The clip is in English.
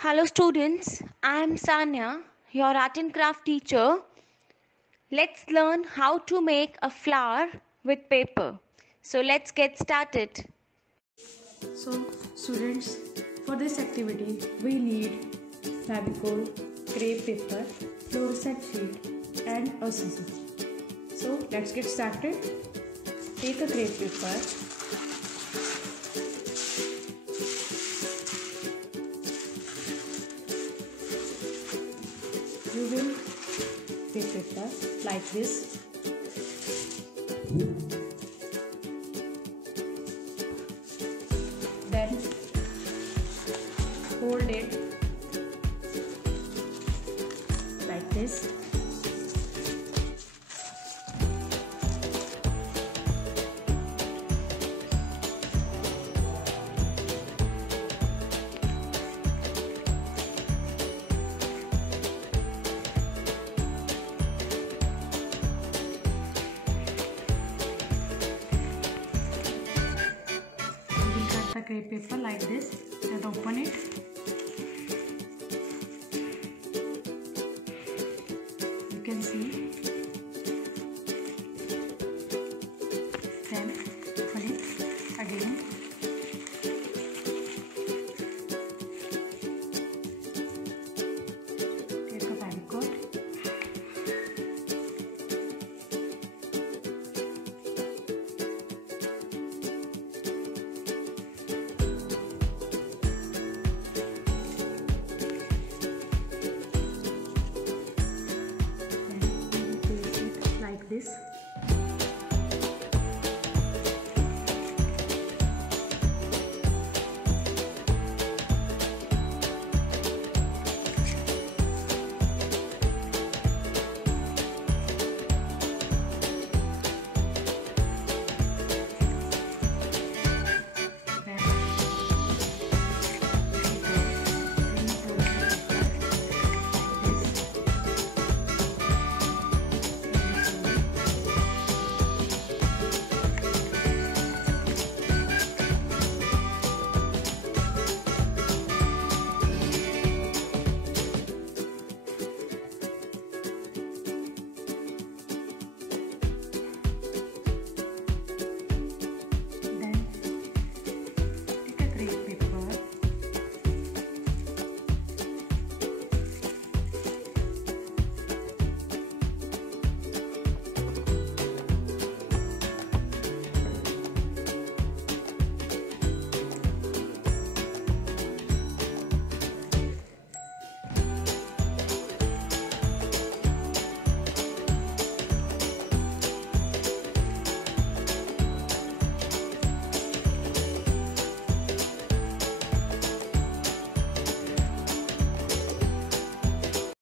Hello students, I am Sanya, your art and craft teacher. Let's learn how to make a flower with paper. So let's get started. So students, for this activity we need Fevicol, crepe paper, fluorescent sheet and a scissors. So let's get started. Take a crepe paper. You will crepe paper like this. Then hold it like this. You will cut the crepe paper like this and open it.